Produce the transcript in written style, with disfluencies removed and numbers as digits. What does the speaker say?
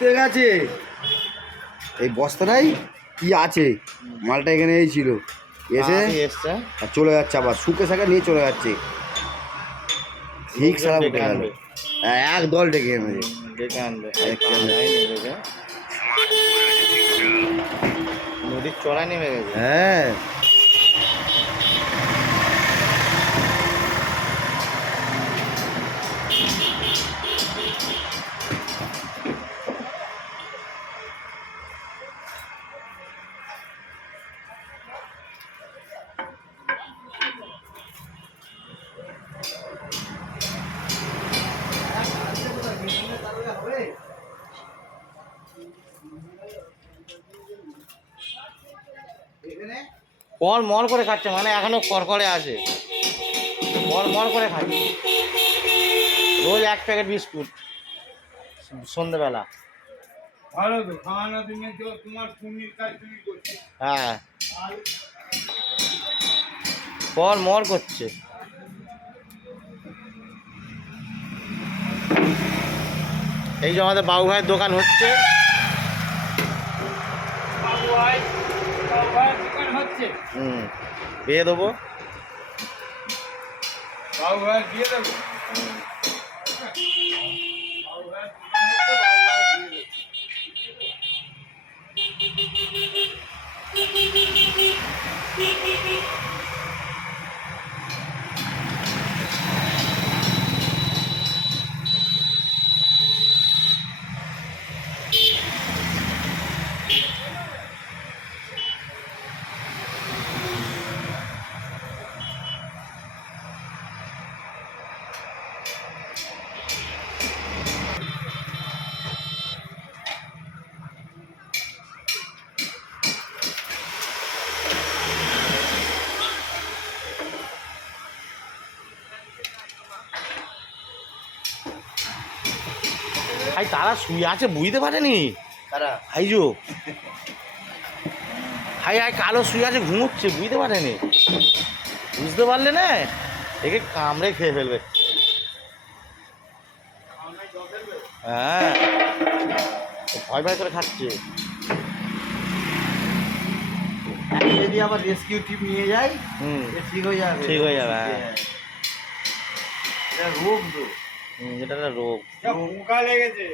ঘুরতে গেছে এই বস্তাটাই কি আছে মালটা এখানে এই ছিল এসে আর চলে যাচ্ছে আবার শুকে শাকে নিয়ে চলে যাচ্ছে ঠিক সারা উঠে গেল এক দল ডেকে এনেছে নদীর চড়ায় নেমে গেছে। হ্যাঁ মল মল করে খাচ্ছে মানে এখনো করকরে আছে মল মল করে খাচ্ছে রোজ এক প্যাকেট বিস্কুট সন্ধ্যেবেলা। ভালো তো খাওয়ানো তুমি তো তোমার পুণ্যের কাজ তুমি করছো। হ্যাঁ পর মর করছে। এই যে আমাদের বাবু ভাইয়ের দোকান হচ্ছে। বাবু ভাই দোকান হচ্ছে। দিয়ে দেবো বাবু ভাই দিয়ে দেবো। বাবু ভাই দোকান হচ্ছে, বাবু ভাই দিয়ে দেবো। ভাই তারা শুয়ে আছে বুঝতে পারেনি তারা ভাইজো ভাই আয় কালো শুয়ে আছে ঘুমোচ্ছে বুঝতে পারেনি বুঝতে পারলে না একে কামড়ে খেয়ে ফেলবে। হ্যাঁ ভয় ভয় করে খাচ্ছে। যদি আবার রেস্কিউ টিম নিয়ে যায় ঠিক হয়ে যাবে ঠিক হয়ে যাবে। হ্যাঁ এটা রোগ তো এটা একটা রোগ। পোকা লেগেছে।